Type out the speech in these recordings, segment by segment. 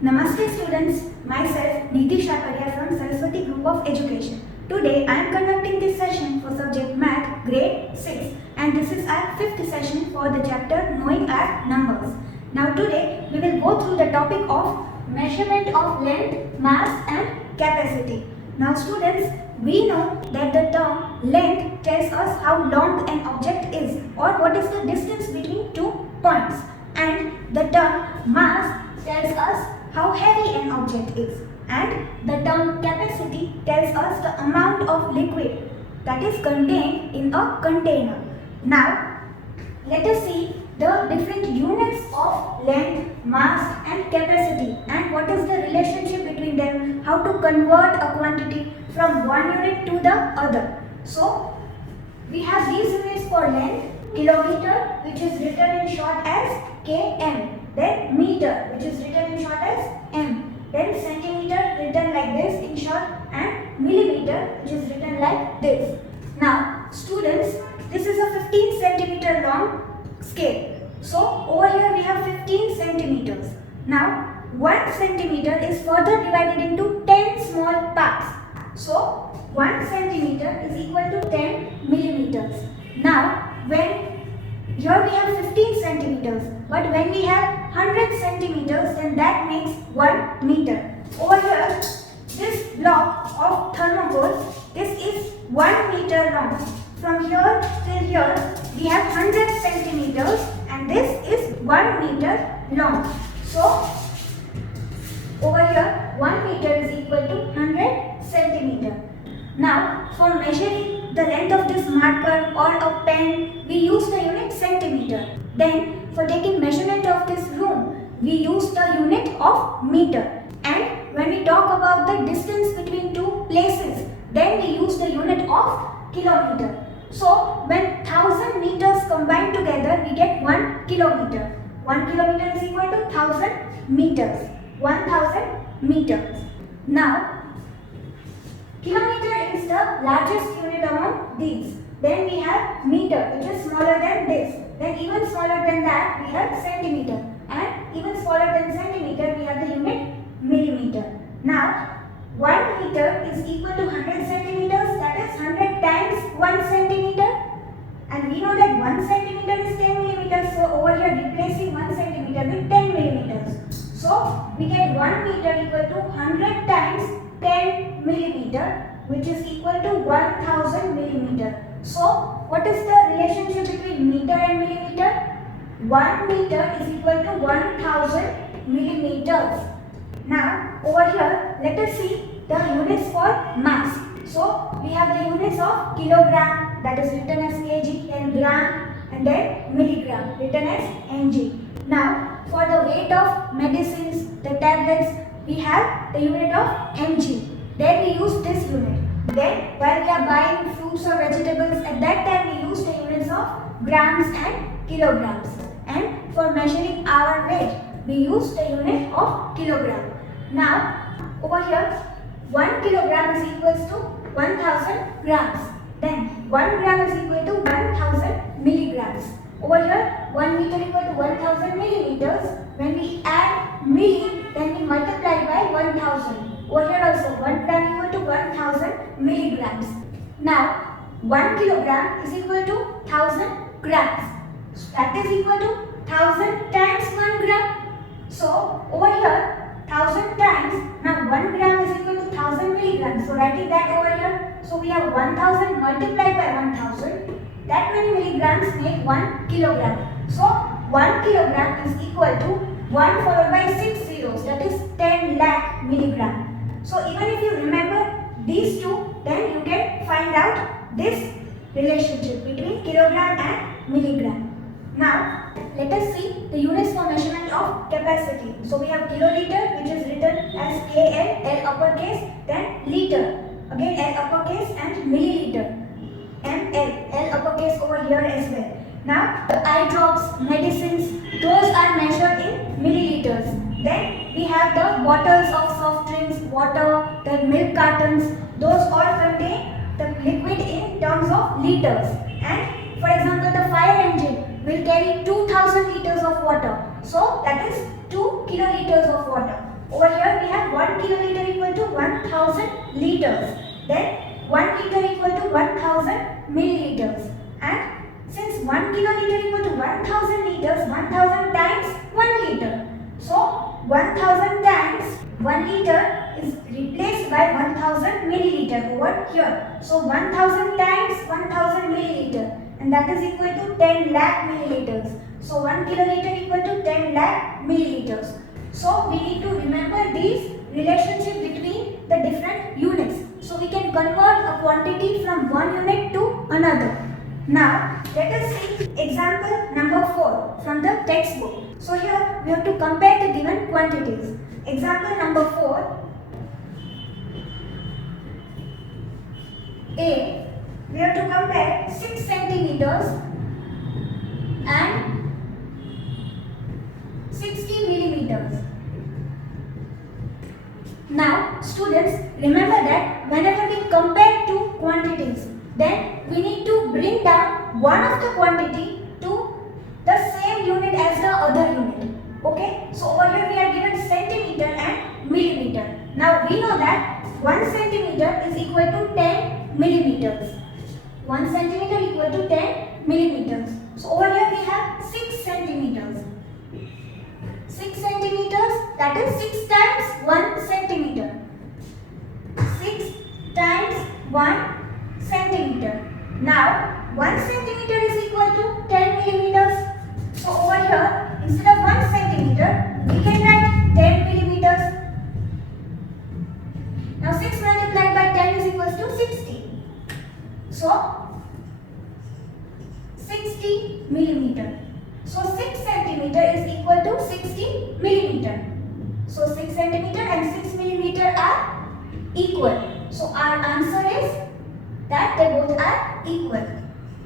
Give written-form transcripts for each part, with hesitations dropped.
Namaste students, myself Niti Shakaria from Saraswati Group of Education. Today I am conducting this session for subject Math grade 6 and this is our 5th session for the chapter Knowing Our Numbers. Now today we will go through the topic of measurement of length, mass and capacity. Now students, we know that the term length tells us how long an object is or what is the distance between two points, and the term mass tells us how heavy an object is, and the term capacity tells us the amount of liquid that is contained in a container. Now let us see the different units of length, mass and capacity and what is the relationship between them, how to convert a quantity from one unit to the other. So we have these units for length: kilometer, which is written in short as km, then meter, which is written in short as m, then centimeter written like this in short, and millimeter, which is written like this. Now students, this is a 15 centimeter long scale. So over here we have 15 centimeters. Now 1 centimeter is further divided into 10 small parts. So 1 centimeter is equal to 10 millimeters. Now when here we have 15 centimeters, but when we have 100 centimeters, then that makes 1 meter. Over here, this block of thermocol, this is 1 meter long. From here till here, we have 100 centimeters and this is 1 meter long. So over here, 1 meter is equal to 100 centimeter. Now, for measuring the length of this marker or a pen, we use the unit centimeter. Then, for taking measurement of this room, we use the unit of meter. And when we talk about the distance between two places, then we use the unit of kilometer. So, when 1000 meters combine together, we get 1 kilometer. 1 kilometer is equal to 1000 meters. 1000 meters. Now, kilometer is the largest unit among these. Then we have meter, which is smaller than this. Then even smaller than that, we have centimeter. And even smaller than centimeter, we have the unit millimeter. Now, 1 meter is equal to 100 centimeters. That is 100 times 1 centimeter. And we know that 1 centimeter is 10 millimeters. So over here, replacing 1 centimeter with 10 millimeters. So we get 1 meter equal to 100 times 10 millimeter, which is equal to 1000 millimeter. So what is the relationship between meter and millimeter? 1 meter is equal to 1000 millimeters. Now over here, let us see the units for mass. So we have the units of kilogram, that is written as kg, then gram, and then milligram, written as mg. Now for the weight of medicines, the tablets, we have the unit of mg. Then we use this unit. Then while we are buying fruits or vegetables, at that time we use the units of grams and kilograms. And for measuring our weight, we use the unit of kilogram. Now over here, 1 kilogram is equals to 1000 grams. Then 1 gram is equal to 1000 milligrams. Over here, 1 meter equal to 1000 millimeters. When we add milli, then we multiply by 1000. Over here also, 1 gram equal to 1000 milligrams. Now, 1 kilogram is equal to 1000 grams. So that is equal to 1000 times 1 gram. So, over here, 1000 times, now 1 gram is equal to 1000 milligrams. So, writing that over here. So, we have 1000 multiplied by 1000. That many milligrams make 1 kilogram. So 1 kilogram is equal to 1 followed by 6 zeros, that is 10 lakh milligram. So even if you remember these two, then you can find out this relationship between kilogram and milligram. Now let us see the units for measurement of capacity. So we have kiloliter, which is written as KL, L uppercase, then liter, again L uppercase, and milliliter, ml, L uppercase over here as well. Now the eye drops, medicines, those are measured in milliliters. Then we have the bottles of soft drinks, water, the milk cartons, those all contain the liquid in terms of liters. And for example, the fire engine will carry 2000 liters of water. So that is 2 kiloliters of water. over here we have 1 kiloliter equal to 1000 liters. Then 1 liter equal to 1000 milliliters. And since 1 kiloliter equal to 1000 liters, 1000 times 1 liter. So 1000 times 1 liter is replaced by 1000 milliliter over here. So 1000 times 1000 milliliter, and that is equal to 10 lakh milliliters. So 1 kiloliter equal to 10 lakh milliliters. So we need to remember these relationship between the different units. So we can convert a quantity from one unit to another. Now let us see example number 4 from the textbook. So here we have to compare the given quantities. Example number 4. A, we have to compare 6 centimeters and 60 millimeters. Now students, remember that whenever we compare two quantities, then we need to bring down one of the quantity to the same unit as the other unit. Okay, so over here we are given centimeter and millimeter. Now we know that 1 centimeter is equal to 10 millimeters. 1 centimeter equal to 10 millimeters. So over here we have 6 centimeters. 6 centimeters, that is 6 times 1 centimeter. 6 times 1 centimeter. Now 1 centimeter is equal to 10 millimeters. So over here, instead of 1 centimeter, we can write 10 millimeters. Now 6 multiplied by 10 is equal to 60. So 60 millimeter. So 6 centimeter is equal to 60 millimeter. So 6 centimeter and 6 millimeter are equal. So our answer is that they both are equal.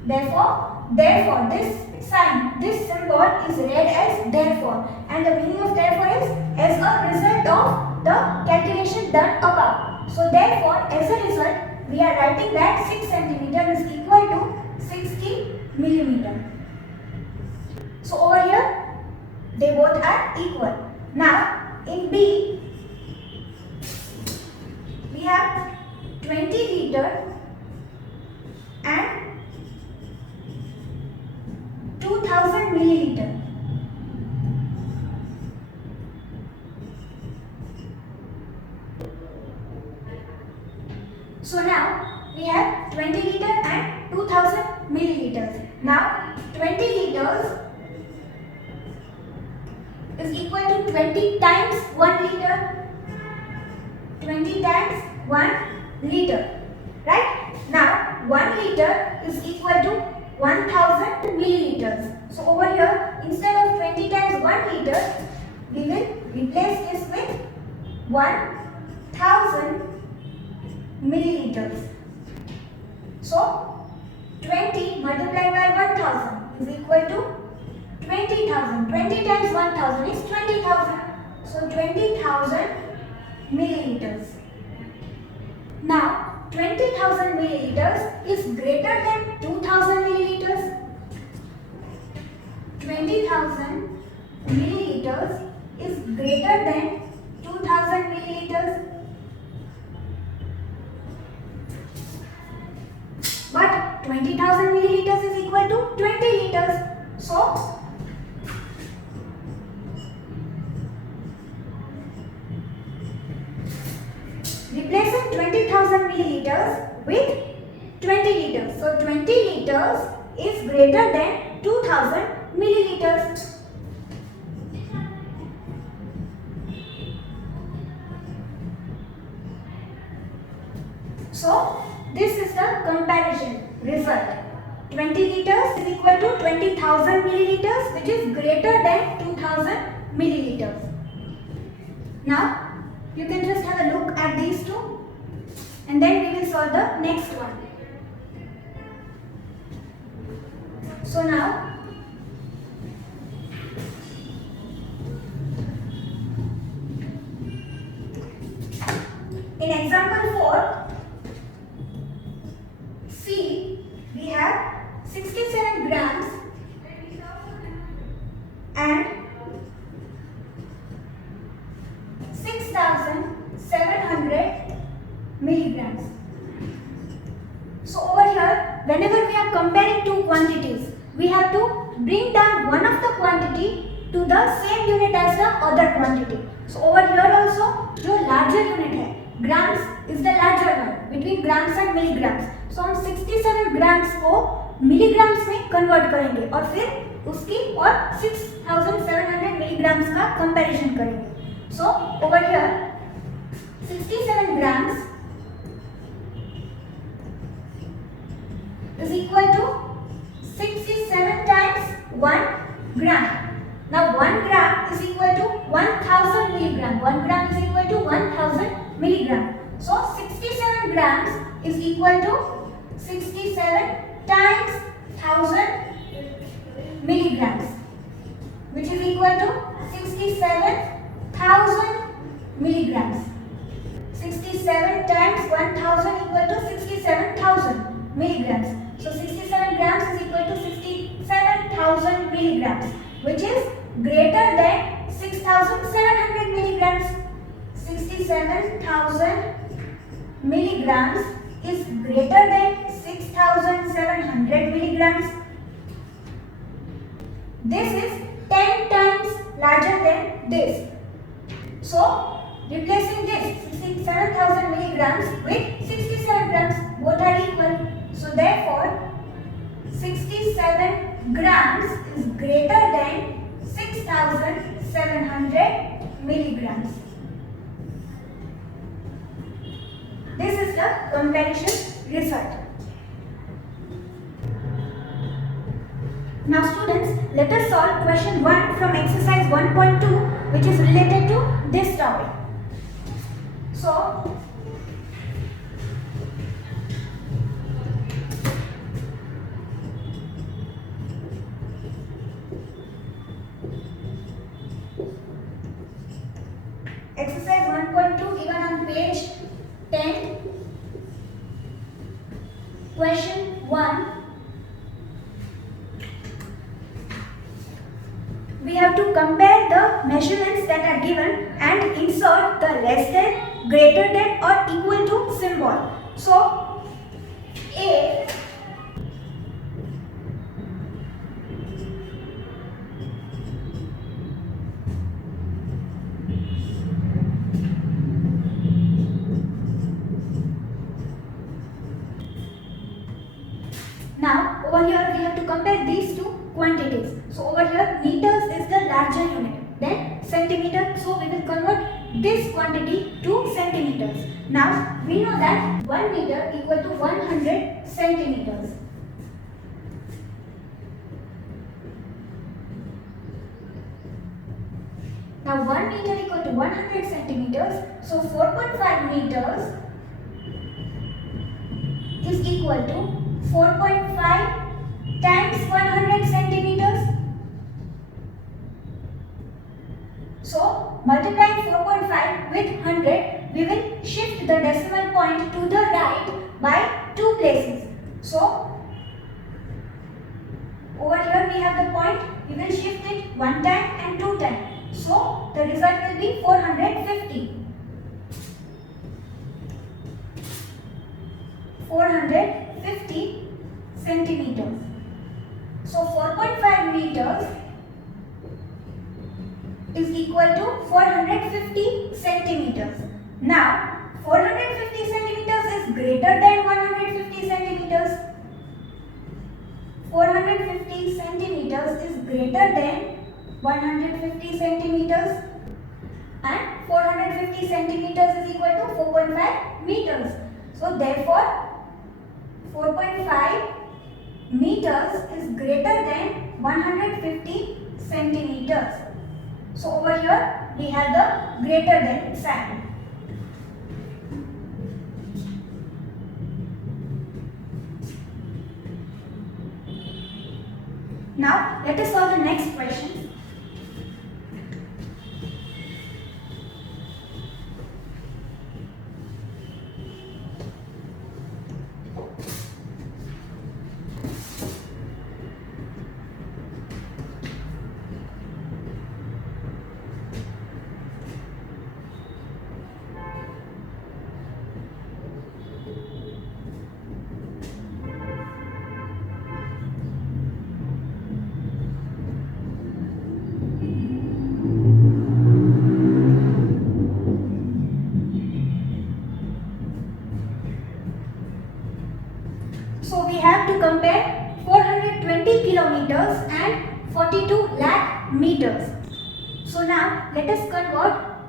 Therefore this sign, this symbol is read as therefore, and the meaning of therefore is as a result of the calculation done above. So therefore, as a result, we are writing that 6 centimeter is equal to 60 millimeter. So over here, they both are equal. Now in B, we have 20 liter and 2000 milliliter. So now we have 20 liter and 2000 milliliters. Now 20 liters is equal to 20 times 1 liter. 20 times 1 liter. Right? Now 1 liter is equal to 1000 milliliters. So over here, instead of 20 times 1 liter, we will replace this with 1000 milliliters. So 20 multiplied by 1000 is equal to 20,000. 20 times 1000 is 20,000. So 20,000 milliliters. Now 20,000 milliliters is greater than 2,000 milliliters. 20,000 milliliters is greater than 2,000 milliliters. But 20,000 milliliters is equal to 20 liters. So replacing 20,000 milliliters with 20 liters. So 20 liters is greater than 2,000 milliliters. So this is the comparison result. 20 liters is equal to 20,000 milliliters, which is greater than 2,000 milliliters. Now you can just have a look at these two, and then we will solve the next one. So now in example 4, C, we have 67 grams and 6 milligrams. So over here, whenever we are comparing two quantities, we have to bring down one of the quantity to the same unit as the other quantity. So over here also, जो larger unit है, grams is the larger one between grams and milligrams. So हम 67 grams को milligrams में convert करेंगे और फिर उसकी और 6700 milligrams का comparison करेंगे. So over here, 67 grams is equal to 67 times 1 gram. Now 1 gram is equal to 1000 milligram. 1 gram is equal to 1000 milligram. So 67 grams is equal to 67 times 1000 milligrams, which is equal to 67,000 milligrams. 67 times 1000 equal to 67,000 milligrams. So 67 grams is equal to 67,000 milligrams, which is greater than 6,700 milligrams. 67,000 milligrams is greater than 6,700 milligrams. This is 10 times larger than this. So replacing this 67,000 milligrams with 67 grams, both are equal. So therefore 67 grams is greater than 6,700 milligrams. This is the comparison result. Now students, let us solve question 1 from exercise 1.2, which is related to this topic. So exercise 1.2 given on page 10, question 1. We have to compare the measurements that are given and insert the less than, greater than or equal to symbol. So A now over here we have to compare these two quantities. So over here meters is the larger unit, then centimeter. So we will convert this quantity to centimeters. Now we know that 1 meter equal to 100 centimeters. Now 1 meter equal to 100 centimeters. So 4.5 meters is equal to 4.5 times 100 centimeters. So multiplying 4.5 with 100, we will shift the decimal point to the right by 2 places. So over here we have the point, we will shift it 1 time and 2 times. So the result will be 450. 450 centimeters. So 4.5 meters is equal to 450 centimeters. Now 450 centimeters is greater than 150 centimeters. 450 centimeters is greater than 150 centimeters, and 450 centimeters is equal to 4.5 meters. So therefore 4.5 meters is greater than 150 centimeters. So over here we have the greater than sign. Now let us solve the next question.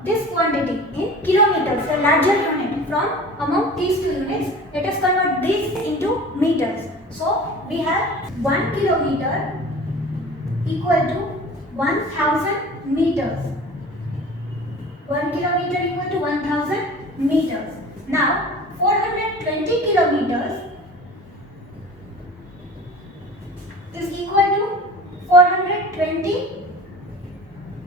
this quantity in kilometers, the larger unit from among these two units. Let us convert this into meters. So we have 1 kilometer equal to 1000 meters. 1 kilometer equal to 1000 meters. Now 420 kilometers is equal to 420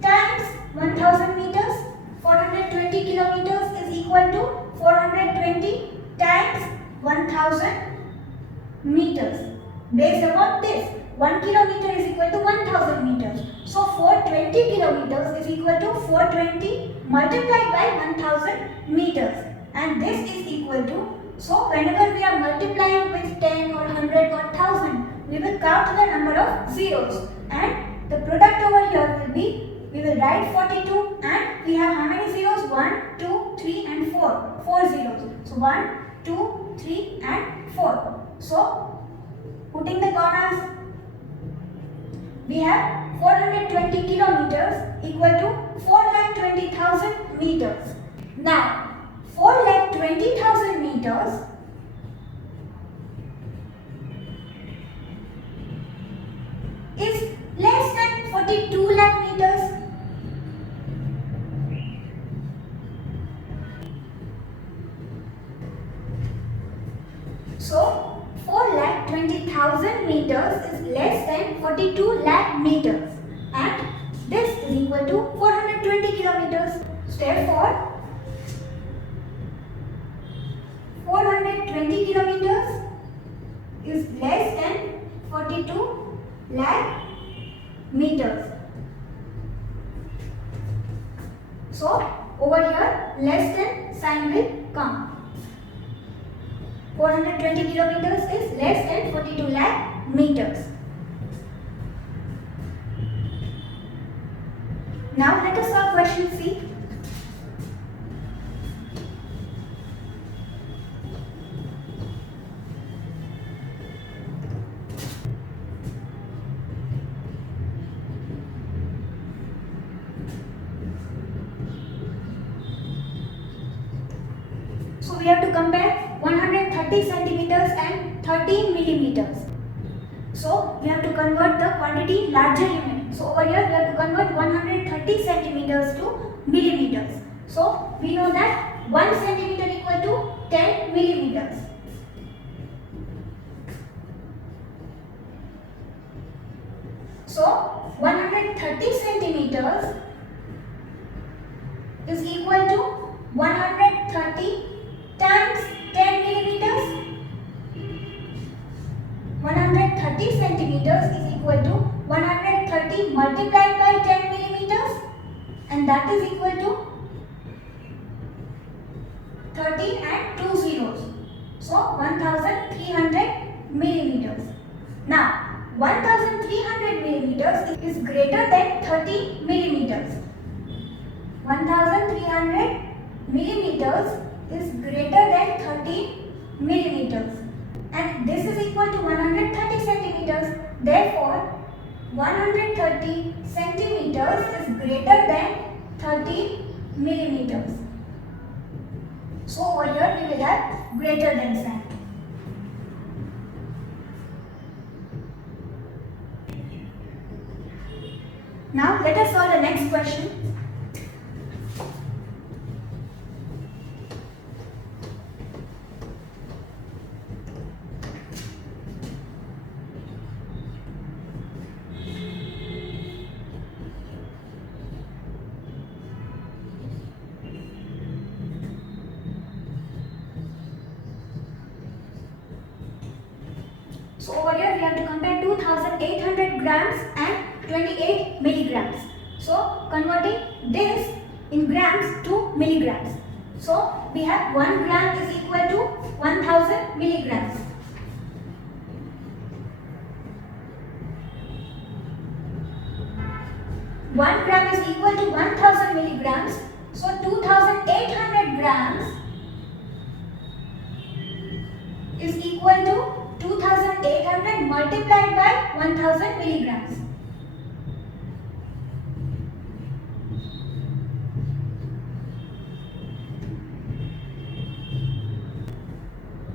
times 1000 meters. 420 kilometers is equal to 420 times 1000 meters. Based upon this, 1 kilometer is equal to 1000 meters. So 420 kilometers is equal to 420 multiplied by 1000 meters. And this is equal to, so whenever we are multiplying with 10 or 100 or 1000, we will count the number of zeros. And the product over here will be, we will write 42 and we have how many zeros? 1, 2, 3 and 4. 4 zeros. So 1, 2, 3 and 4. So putting the commas, we have 420 kilometers equal to 4,20,000 meters. Now 4,20,000 meters is less than 42 lakh meters. So 4,20,000 meters is less than 42 lakh meters, and this is equal to 420 kilometers. So therefore 420 kilometers is less than 42 lakh meters. So over here less than sign will come. 420 kilometers is less than 42 lakh meters. Now let us solve question C. So we have to compare 130 centimeters and 13 millimeters. So we have to convert the quantity larger unit. So over here we have to convert 130 centimeters to millimeters. So we know that 1 centimeter equal to 10 millimeters. So 130 centimeters is equal to 130 times 10 millimeters. 130 centimeters is equal to 130 multiplied by 10 millimeters, and that is equal to 13 and 2 zeros. So 1300 millimeters. Now 1300 millimeters is greater than 30 millimeters. 1300 millimeters is greater than 30 millimeters, and this is equal to 130 centimeters. Therefore 130 centimeters is greater than 30 millimeters. So over here we will have greater than sign. Now let us solve the next question. So over here we have to compare 2800 grams and 28 milligrams. So converting this in grams to milligrams. So we have 1 gram is equal to 1000 milligrams. One gram is equal to 1000 milligrams. So 2800 grams is equal to 2800 multiplied by 1000 milligrams.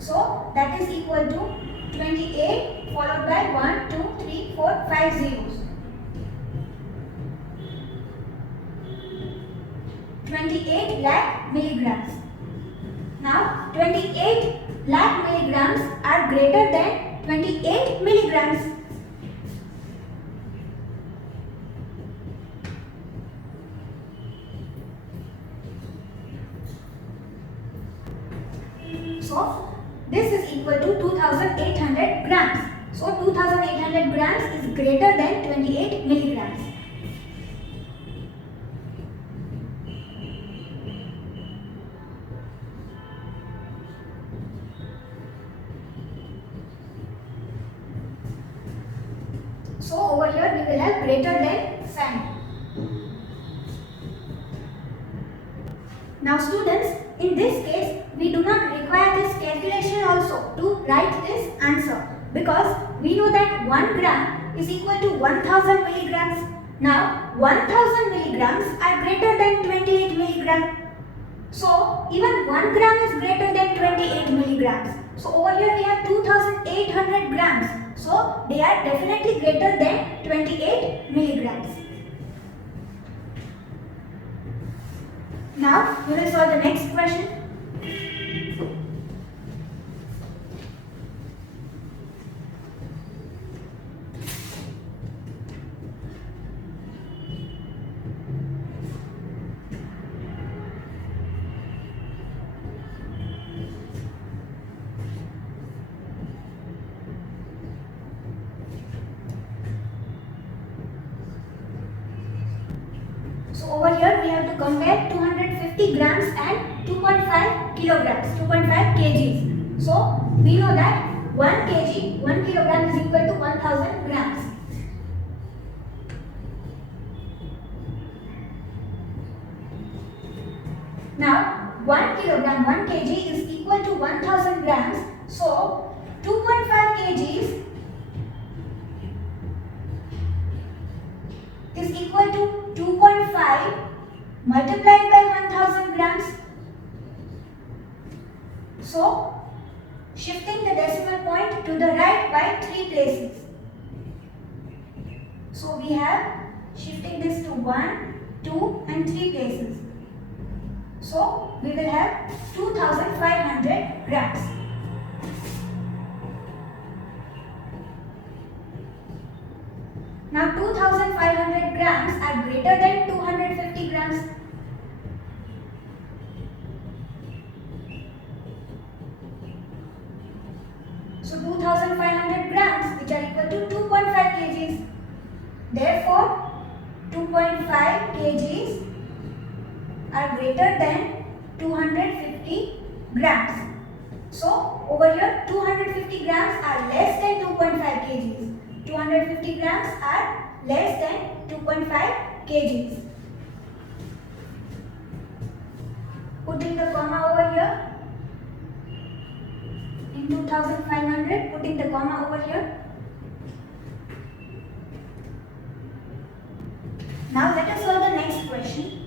So that is equal to 28 followed by 1, 2, 3, 4, 5 zeros. 28 lakh milligrams. Now 28 lakh milligrams are greater than 28 milligrams. So this is equal to 2800 grams. So 2800 grams is greater than 28 milligrams. So over here we will have greater than sign. Now students, in this case we do not require this calculation also to write this answer, because we know that 1 gram is equal to 1000 milligrams. Now 1000 milligrams are greater than 28 milligrams. So even 1 gram is greater than 28 milligrams. So over here we have 2800 grams. So they are definitely greater than 28 milligrams. Now we will solve the next question. So over here we have to compare 250 grams and 2.5 kilograms, 2.5 kgs. So we know that 1 kg, 1 kilogram is equal to 1000 grams. Now 1 kilogram, 1 kg is equal to 1000 grams. So 2.5 kgs is equal to 2.5 multiplied by 1000 grams. So shifting the decimal point to the right by 3 places. So we have shifting this to 1, 2 and 3 places. So we will have 2500 grams. Now 2500 grams are greater than 250 grams. So 2500 grams, which are equal to 2.5 kgs. Therefore 2.5 kgs are greater than 250 grams. So over here 250 grams are less than 2.5 kgs. 250 grams are less than 2.5 kgs. Putting the comma over here in 2500, putting the comma over here. Now let us solve the next question.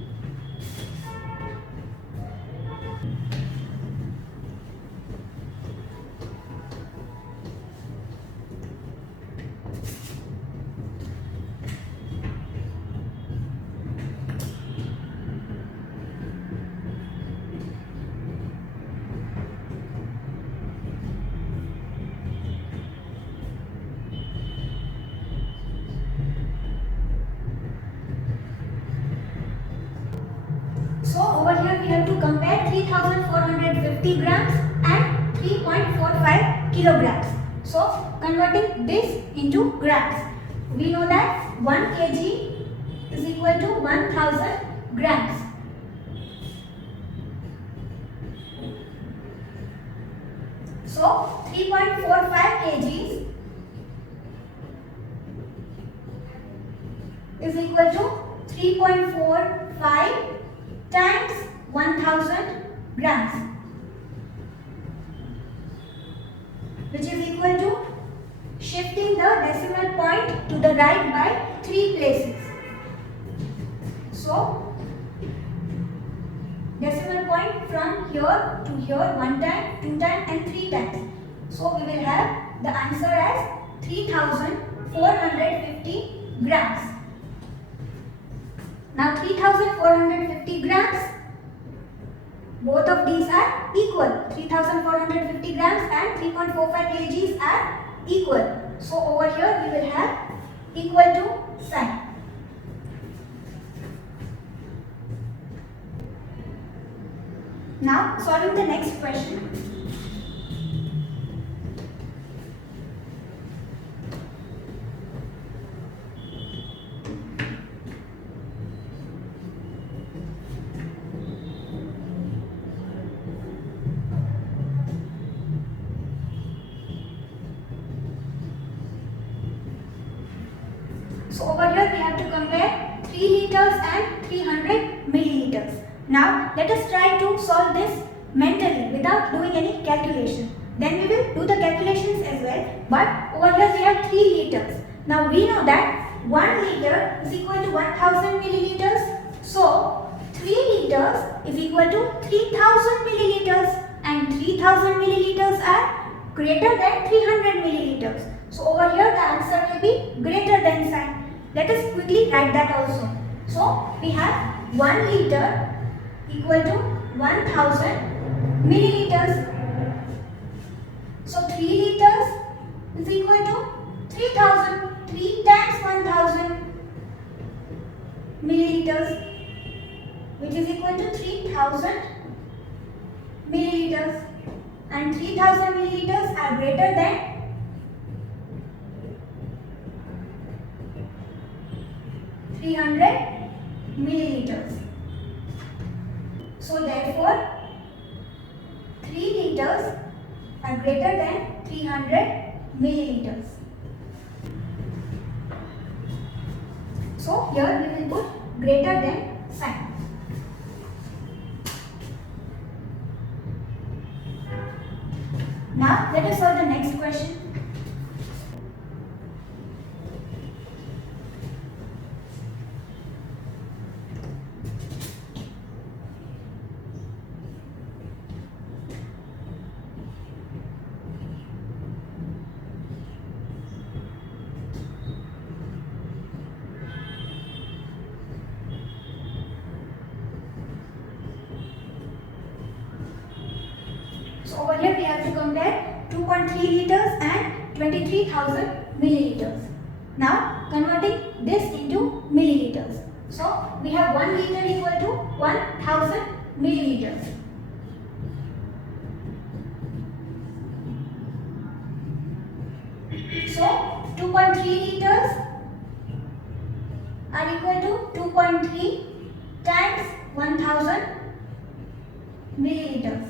So over here we have to compare 3450 grams and 3.45 kilograms. So converting this into grams, we know that 1 kg is equal to 1000 grams. So 3.45 kgs is equal to 3.45 times 1000 grams, which is equal to shifting the decimal point to the right by 3 places. So decimal point point from here to here 1 time, 2 times and 3 times. So we will have the answer as 3450 grams. Now 3450 grams, both of these are equal. 3450 grams and 3.45 kgs are equal. So over here we will have equal to sign. Now solving the next question. So over here we have to compare 3 liters and 300 milliliters. Now let us try to solve this mentally without doing any calculation. Then we will do the calculations as well. But over here we have 3 liters. Now we know that 1 liter is equal to 1000 milliliters. So 3 liters is equal to 3000 milliliters, and 3000 milliliters are greater than 300 milliliters. So over here the answer will be greater than sign. Let us quickly write that also. So we have 1 liter equal to 1000 milliliters. So 3 liters is equal to 3000. 3 times 1000 milliliters, which is equal to 3000 milliliters. And 3000 milliliters are greater than 300 milliliters. So therefore 3 liters are greater than 300 milliliters. So here we will put greater than sign. Now let us solve the next question. So over here we have to compare 2.3 liters and 23,000 milliliters. Now converting this into milliliters. So we have 1 liter equal to 1000 milliliters. So 2.3 liters are equal to 2.3 times 1000 milliliters,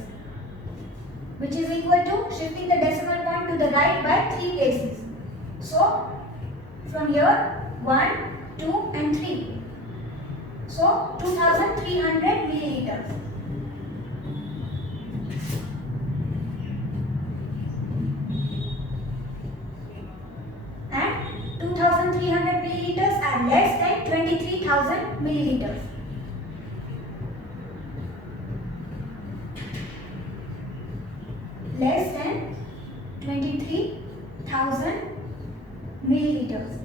which is equal to shifting the decimal point to the right by 3 places. So from here 1, 2 and 3. So 2300 milliliters. And 2300 milliliters are less than 23,000 milliliters. Less than 23,000 milliliters.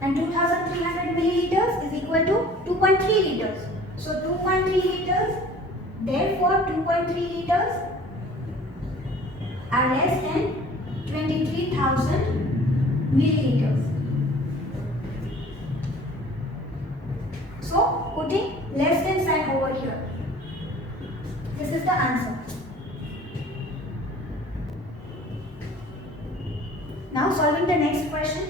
And 2300 milliliters is equal to 2.3 liters. So 2.3 liters, therefore 2.3 liters are less than 23,000 milliliters. So putting less than sign over here. This is the answer. Now solving the next question.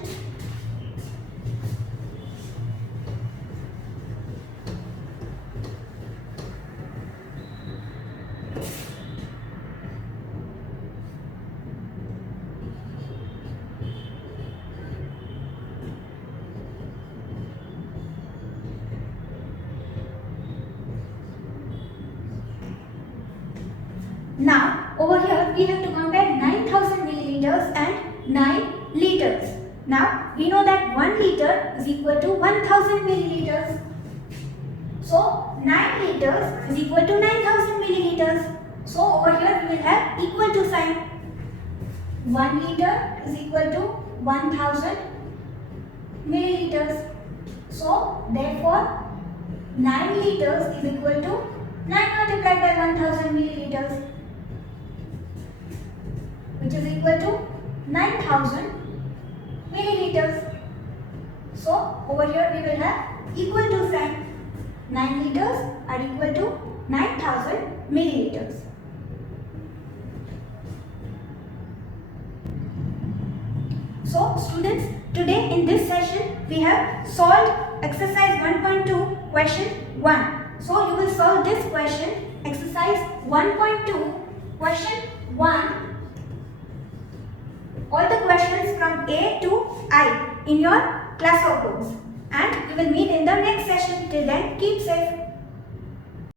Now over here we have to compare 9000 milliliters and 9 liters. Now we know that 1 liter is equal to 1000 milliliters. So So 9 liters is equal to 9000 milliliters. So over here we will have equal to sign. 1 liter is equal to 1000 milliliters. So therefore 9 liters is equal to 9 multiplied by 1000 milliliters, which is equal to 9000 milliliters. So over here we will have equal to sign. 9 liters are equal to 9000 milliliters. So students, today in this session we have solved exercise 1.2 question 1. So you will solve this question, exercise 1.2 question 1, all the questions from A to I in your class workbooks. And we will meet in the next session. Till then, keep safe.